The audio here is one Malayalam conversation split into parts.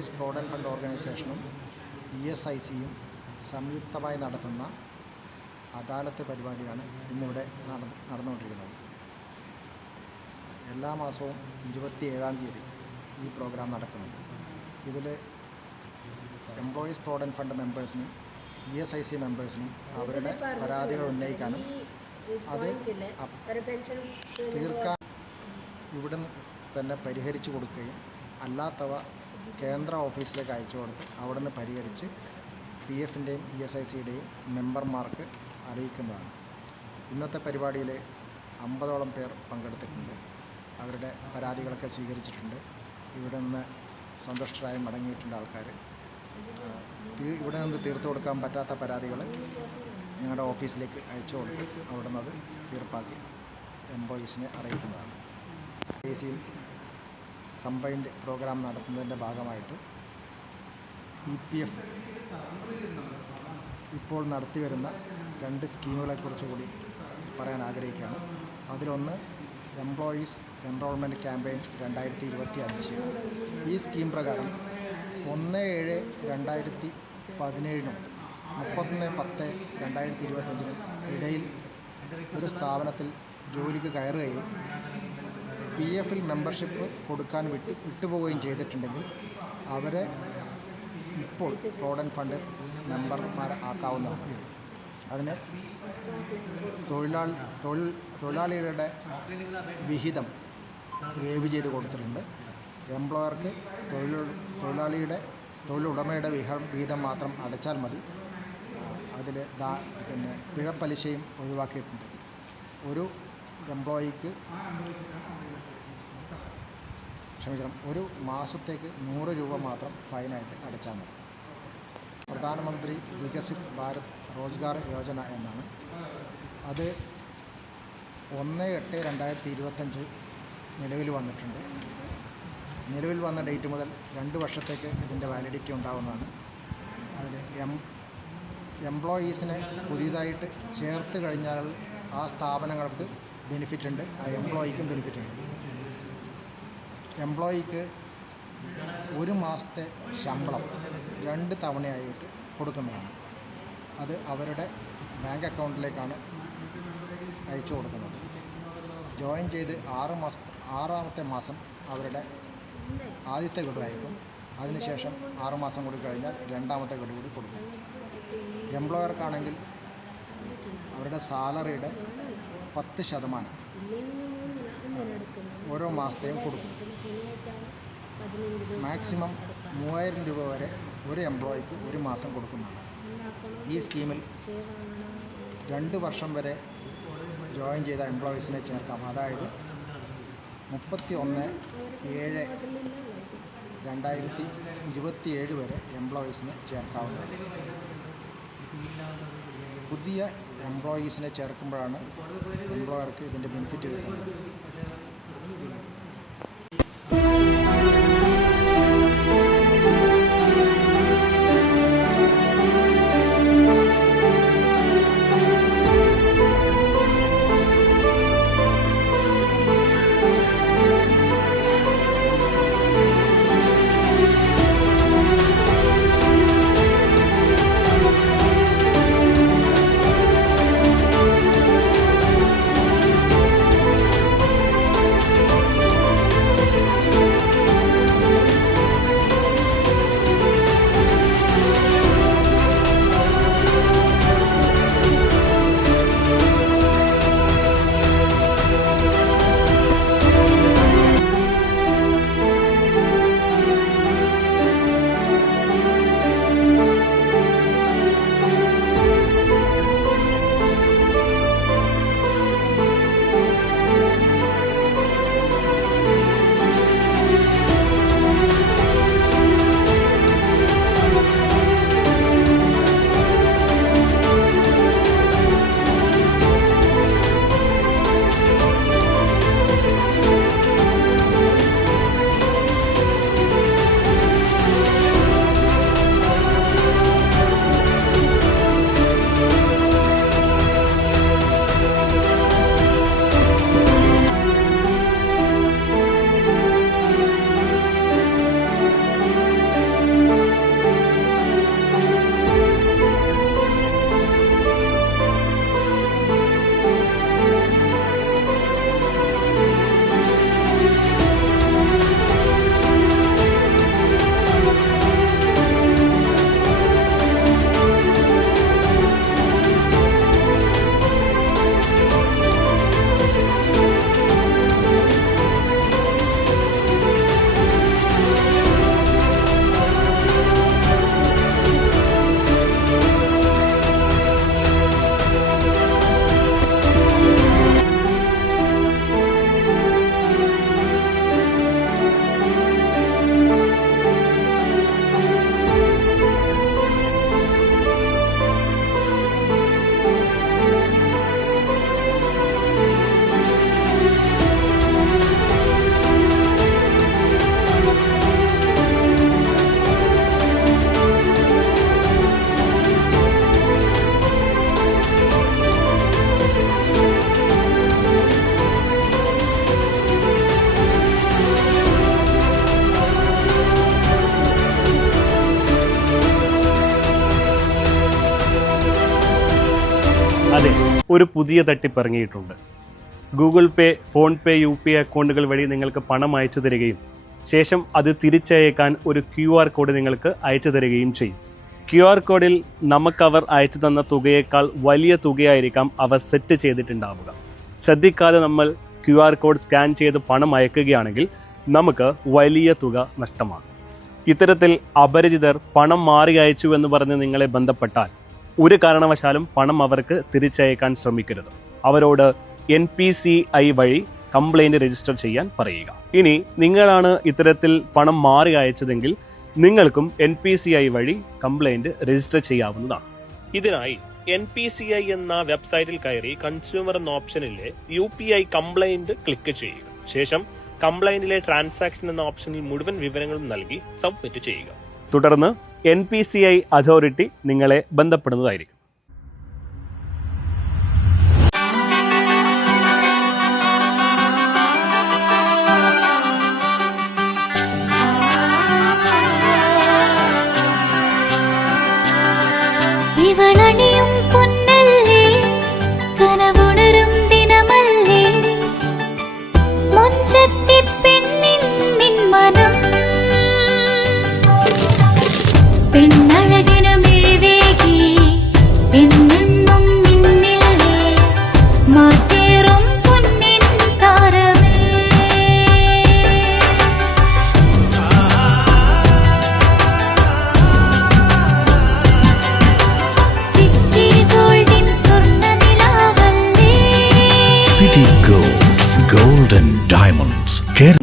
എംപ്ലോയീസ് പ്രൊവിഡൻറ്റ് ഫണ്ട് ഓർഗനൈസേഷനും ESICയും സംയുക്തമായി നടത്തുന്ന അദാലത്ത് പരിപാടിയാണ് ഇന്നിവിടെ നടന്നുകൊണ്ടിരിക്കുന്നത്. എല്ലാ മാസവും 27-ാം തീയതി ഈ പ്രോഗ്രാം നടക്കുന്നുണ്ട്. ഇതിൽ എംപ്ലോയീസ് പ്രൊവിഡൻറ്റ് ഫണ്ട് മെമ്പേഴ്സിനും ESIC മെമ്പേഴ്സിനും അവരുടെ പരാതികൾ ഉന്നയിക്കാനും അത് തീർക്കാൻ ഇവിടെ തന്നെ പരിഹരിച്ചു കൊടുക്കുകയും അല്ലാത്തവ കേന്ദ്ര ഓഫീസിലേക്ക് അയച്ചു കൊടുത്ത് അവിടെ നിന്ന് പരിഹരിച്ച് PFൻ്റെയും ESICയുടെയും മെമ്പർമാർക്ക് അറിയിക്കുന്നതാണ്. ഇന്നത്തെ പരിപാടിയിൽ 50ഓളം പേർ പങ്കെടുത്തിട്ടുണ്ട്. അവരുടെ പരാതികളൊക്കെ സ്വീകരിച്ചിട്ടുണ്ട്. ഇവിടെ നിന്ന് സന്തുഷ്ടരായി മടങ്ങിയിട്ടുണ്ട് ആൾക്കാർ. ഇവിടെ നിന്ന് തീർത്തു കൊടുക്കാൻ പറ്റാത്ത പരാതികൾ ഞങ്ങളുടെ ഓഫീസിലേക്ക് അയച്ചു കൊടുത്ത് അവിടെ നിന്ന് അത് തീർപ്പാക്കി എംപ്ലോയീസിനെ അറിയിക്കുന്നതാണ്. ESICയിൽ കമ്പൈൻഡ് പ്രോഗ്രാം നടത്തുന്നതിൻ്റെ ഭാഗമായിട്ട് EPF ഇപ്പോൾ നടത്തിവരുന്ന 2 സ്കീമുകളെക്കുറിച്ച് കൂടി പറയാൻ ആഗ്രഹിക്കുകയാണ്. അതിലൊന്ന് എംപ്ലോയീസ് എൻറോൾമെൻറ്റ് ക്യാമ്പയിൻ 2025. ഈ സ്കീം പ്രകാരം 1/7/2017 31/10/2025 ഇടയിൽ ഒരു സ്ഥാപനത്തിൽ ജോലിക്ക് കയറുകയും PFൽ മെമ്പർഷിപ്പ് കൊടുക്കാൻ വിട്ടുപോവുകയും ചെയ്തിട്ടുണ്ടെങ്കിൽ അവരെ ഇപ്പോൾ പ്രൊവിഡൻറ്റ് ഫണ്ട് മെമ്പർമാർ ആക്കാവുന്നതാണ്. അതിന് തൊഴിലാളികളുടെ വിഹിതം വേവ് ചെയ്ത് കൊടുത്തിട്ടുണ്ട്. എംപ്ലോയർക്ക് തൊഴിലുടമയുടെ വിഹിതം മാത്രം അടച്ചാൽ മതി. അതിൽ പിഴപ്പലിശയും ഒഴിവാക്കിയിട്ടുണ്ട്. ഒരു എംപ്ലോയിക്ക് ഒരു മാസത്തേക്ക് 100 രൂപ മാത്രം ഫൈനായിട്ട് അടച്ചാൽ മതി. പ്രധാനമന്ത്രി വികസിത് ഭാരത് റോസ്ഗാർ യോജന എന്നാണ്. അത് 1/8/2025 നിലവിൽ വന്നിട്ടുണ്ട്. നിലവിൽ വന്ന ഡേറ്റ് മുതൽ 2 വർഷത്തേക്ക് ഇതിൻ്റെ വാലിഡിറ്റി ഉണ്ടാവുന്നതാണ്. അതിൽ എംപ്ലോയീസിനെ പുതിയതായിട്ട് ചേർത്ത് കഴിഞ്ഞാൽ ആ സ്ഥാപനങ്ങൾക്ക് ബെനിഫിറ്റ് ഉണ്ട്, ആ എംപ്ലോയിക്കും ബെനിഫിറ്റ് ഉണ്ട്. എംപ്ലോയിക്ക് 1 മാസത്തെ ശമ്പളം 2 തവണയായിട്ട് കൊടുക്കുന്നതാണ്. അത് അവരുടെ ബാങ്ക് അക്കൗണ്ടിലേക്കാണ് അയച്ചു കൊടുക്കുന്നത്. ജോയിൻ ചെയ്ത് 6-ാമത്തെ മാസം അവരുടെ ആദ്യത്തെ ഗഡുവായിരിക്കും. അതിനുശേഷം 6 മാസം കൂടി കഴിഞ്ഞാൽ 2ാമത്തെ ഗഡു കൂടി കൊടുക്കും. എംപ്ലോയർക്കാണെങ്കിൽ അവരുടെ സാലറിയുടെ 10% ഓരോ മാസത്തെയും കൊടുക്കും. മാക്സിമം 3000 രൂപ വരെ ഒരു എംപ്ലോയിക്ക് 1 മാസം കൊടുക്കുന്നതാണ്. ഈ സ്കീമിൽ 2 വർഷം വരെ ജോയിൻ ചെയ്ത എംപ്ലോയീസിനെ ചേർക്കാം. അതായത് 31/7/2027 വരെ എംപ്ലോയീസിനെ ചേർക്കാവുന്നതാണ്. പുതിയ എംപ്ലോയീസിനെ ചേർക്കുമ്പോഴാണ് എംപ്ലോയർക്ക് ഇതിൻ്റെ ബെനിഫിറ്റ് കിട്ടുന്നത്. ഒരു പുതിയ തട്ടിപ്പ് ഇറങ്ങിയിട്ടുണ്ട്. ഗൂഗിൾ പേ, ഫോൺ പേ, UPI അക്കൗണ്ടുകൾ വഴി നിങ്ങൾക്ക് പണം അയച്ചു തരികയും ശേഷം അത് തിരിച്ചയക്കാൻ ഒരു QR കോഡ് നിങ്ങൾക്ക് അയച്ചു തരികയും ചെയ്യും. QR കോഡിൽ നമുക്കവർ അയച്ചു തന്ന തുകയേക്കാൾ വലിയ തുകയായിരിക്കാം അവർ സെറ്റ് ചെയ്തിട്ടുണ്ടാവുക. ശ്രദ്ധിക്കാതെ നമ്മൾ QR കോഡ് സ്കാൻ ചെയ്ത് പണം അയക്കുകയാണെങ്കിൽ നമുക്ക് വലിയ തുക നഷ്ടമാണ്. ഇത്തരത്തിൽ അപരിചിതർ പണം മാറി അയച്ചു എന്ന് പറഞ്ഞ് നിങ്ങളെ ബന്ധപ്പെട്ടാൽ ഒരു കാരണവശാലും പണം അവർക്ക് തിരിച്ചയക്കാൻ ശ്രമിക്കരുത്. അവരോട് NPCI വഴി കംപ്ലൈൻറ്റ് രജിസ്റ്റർ ചെയ്യാൻ പറയുക. ഇനി നിങ്ങളാണ് ഇത്തരത്തിൽ പണം മാറി അയച്ചതെങ്കിൽ നിങ്ങൾക്കും NPCI വഴി കംപ്ലൈൻറ്റ് രജിസ്റ്റർ ചെയ്യാവുന്നതാണ്. ഇതിനായി NPCI എന്ന വെബ്സൈറ്റിൽ കയറി കൺസ്യൂമർ എന്ന ഓപ്ഷനിലെ UPI കംപ്ലൈൻറ്റ് ക്ലിക്ക് ചെയ്യുക. ശേഷം കംപ്ലൈൻറ്റിലെ ട്രാൻസാക്ഷൻ എന്ന ഓപ്ഷനിൽ മുഴുവൻ വിവരങ്ങളും നൽകി സബ്മിറ്റ് ചെയ്യുക. തുടർന്ന് NPCI അതോറിറ്റി നിങ്ങളെ ബന്ധപ്പെടുന്നതായിരിക്കും.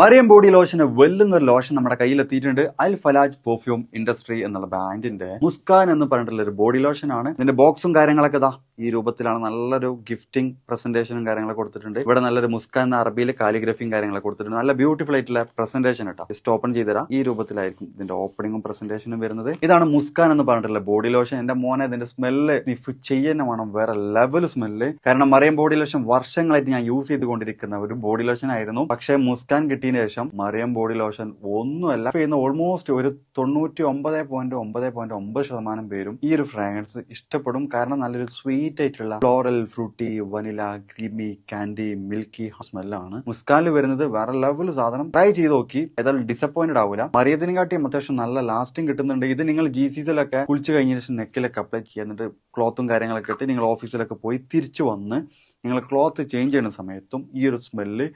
മറിയം ബോഡി ലോഷന് വെല്ലുന്നൊരു ലോഷൻ നമ്മുടെ കയ്യിലെത്തിയിട്ടുണ്ട്. അൽ ഫലാജ് പെർഫ്യൂം ഇൻഡസ്ട്രി എന്നുള്ള ബ്രാൻഡിന്റെ മുസ്കാൻ എന്ന് പറഞ്ഞിട്ടുള്ള ഒരു ബോഡി ലോഷൻ ആണ്. ഇതിന്റെ ബോക്സും കാര്യങ്ങളൊക്കെ ഇതാ ഈ രൂപത്തിലാണ്. നല്ലൊരു ഗിഫ്റ്റിംഗ് പ്രസന്റേഷനും കാര്യങ്ങളൊക്കെ കൊടുത്തിട്ടുണ്ട്. ഇവിടെ നല്ലൊരു മുസ്കാൻ എന്ന അറബിയിൽ കാലിഗ്രഫിയും കാര്യങ്ങളൊക്കെ കൊടുത്തിട്ടുണ്ട്. നല്ല ബ്യൂട്ടിഫുൾ ആയിട്ടുള്ള പ്രസന്റേഷൻ കേട്ടോ. ജസ്റ്റ് ഓപ്പൺ ചെയ്തുതരാം. ഈ രൂപത്തിലായിരിക്കും ഇതിന്റെ ഓപ്പണിംഗും പ്രസന്റേഷനും വരുന്നത്. ഇതാണ് മുസ്കാൻ എന്ന് പറഞ്ഞിട്ടുള്ള ബോഡി ലോഷൻ. എന്റെ മോനെ ഇതിന്റെ സ്മെല്ല് സ്നിഫ് ചെയ്യുന്ന വേണം, വേറെ ലെവൽ സ്മെല്ല്. കാരണം മറിയം ബോഡി ലോഷൻ വർഷങ്ങളായിട്ട് ഞാൻ യൂസ് ചെയ്തുകൊണ്ടിരിക്കുന്ന ഒരു ബോഡി ലോഷൻ ആയിരുന്നു. പക്ഷേ മുസ്കാൻ കിട്ടിയതിന് ശേഷം മറിയം ബോഡി ലോഷൻ ഒന്നുമല്ല ചെയ്യുന്ന ഓൾമോസ്റ്റ് ഒരു 99.9% പേരും ഈ ഒരു ഫ്രാഗ്രൻസ് ഇഷ്ടപ്പെടും. കാരണം നല്ലൊരു സ്വീറ്റ് ആയിട്ടുള്ള floral, fruity, vanilla, creamy, candy, milky സ്മെല്ലാണ് മുസ്കാനിൽ വരുന്നത്. വേറെ ലെവൽ സാധനം. ട്രൈ ചെയ്ത് നോക്കി, ഏതായാലും ഡിസപ്പോയിന്റഡ് ആവില്ല. മറിയത്തിനെക്കാട്ടിയും അത്യാവശ്യം നല്ല ലാസ്റ്റിംഗ് കിട്ടുന്നുണ്ട്. ഇത് നിങ്ങൾ GCCയിലൊക്കെ കുളിച്ച് കഴിഞ്ഞ ശേഷം നെക്കിലൊക്കെ അപ്ലൈ ചെയ്യുക. എന്നിട്ട് ക്ലോത്തും കാര്യങ്ങളൊക്കെ ഇട്ട് നിങ്ങൾ ഓഫീസിലൊക്കെ പോയി തിരിച്ചു വന്ന് നിങ്ങൾ ക്ലോത്ത് ചേഞ്ച് ചെയ്യുന്ന സമയത്തും ഈ ഒരു സ്മെല്ല്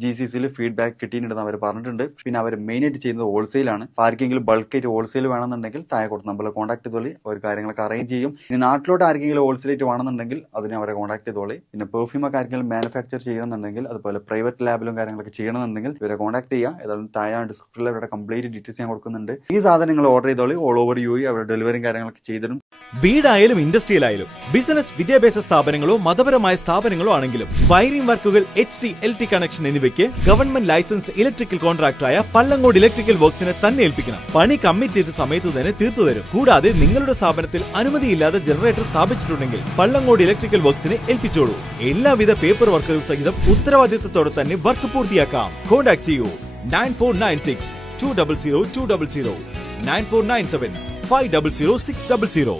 GCCയിൽ ഫീഡ്ബാക്ക് കിട്ടിയിട്ടുണ്ടെന്ന് അവർ പറഞ്ഞിട്ടുണ്ട്. പിന്നെ അവർ മെയിനായിട്ട് ചെയ്യുന്നത് ഹോൾസെയിലാണ്. ആർക്കെങ്കിലും ബൾക്കായിട്ട് ഹോൾസെയിൽ വേണമെന്നുണ്ടെങ്കിൽ താഴെ കൊടുത്ത് നമ്മളെ കോൺടാക്ട് ചെയ്തോളി. അവർ കാര്യങ്ങളൊക്കെ അറേഞ്ച് ചെയ്യും. ഇനി നാട്ടിലോട്ട് ആർക്കെങ്കിലും ഹോൾസെയിലായിട്ട് വേണമെന്നുണ്ടെങ്കിൽ അതിനെ അവരെ കോൺടാക്ട് ചെയ്തോളി. പിന്നെ പെർഫ്യൂമൊക്കെ ആർക്കെങ്കിലും മാനുഫാക്ചർ ചെയ്യണമെന്നുണ്ടെങ്കിൽ അതുപോലെ പ്രൈവറ്റ് ലാബിലും കാര്യങ്ങളൊക്കെ ചെയ്യണമെന്നുണ്ടെങ്കിൽ ഇവരെ കോൺടാക്ട് ചെയ്യുക. ഏതായാലും താഴെ ഡിസ്ക്രിപ്ഷനിൽ അവരുടെ കംപ്ലീറ്റ് ഡീറ്റെയിൽസ് ഞാൻ കൊടുക്കുന്നുണ്ട്. ഈ സാധനം നിങ്ങൾ ഓർഡർ ചെയ്തോളി. ഓൾ ഓവർ UAE അവരുടെ ഡെലിവറിയും കാര്യങ്ങളൊക്കെ ചെയ്തിടും. വീടായാലും ഇൻഡസ്ട്രിയിലായാലും ബിസിനസ്, വിദ്യാഭ്യാസ സ്ഥാപനങ്ങളോ മതപരമായ സ്ഥാപനങ്ങളോ ആണെങ്കിലും വയറിംഗ് വർക്കുകൾ, HT, LT കണക്ഷൻ എന്നിവയ്ക്ക് ഗവൺമെന്റ് ലൈസൻസ്ഡ് ഇലക്ട്രിക്കൽ കോൺട്രാക്ടറായ പള്ളങ്ങോട് ഇലക്ട്രിക്കൽ വർക്സിനെ തന്നെ ഏൽപ്പിക്കണം. പണി കമ്മിറ്റ് ചെയ്ത സമയത്ത് തന്നെ തീർത്തു തരും. കൂടാതെ നിങ്ങളുടെ സ്ഥാപനത്തിൽ അനുമതിയില്ലാതെ ജനറേറ്റർ സ്ഥാപിച്ചിട്ടുണ്ടെങ്കിൽ പള്ളങ്ങോട് ഇലക്ട്രിക്കൽ വർക്സിനെ ഏൽപ്പിച്ചോളൂ. എല്ലാവിധ പേപ്പർ വർക്കുകൾ സഹിതം ഉത്തരവാദിത്തത്തോടെ തന്നെ വർക്ക് പൂർത്തിയാക്കാം. കോൺടാക്ട് ചെയ്യൂ 9496 200 200 9497 500 600.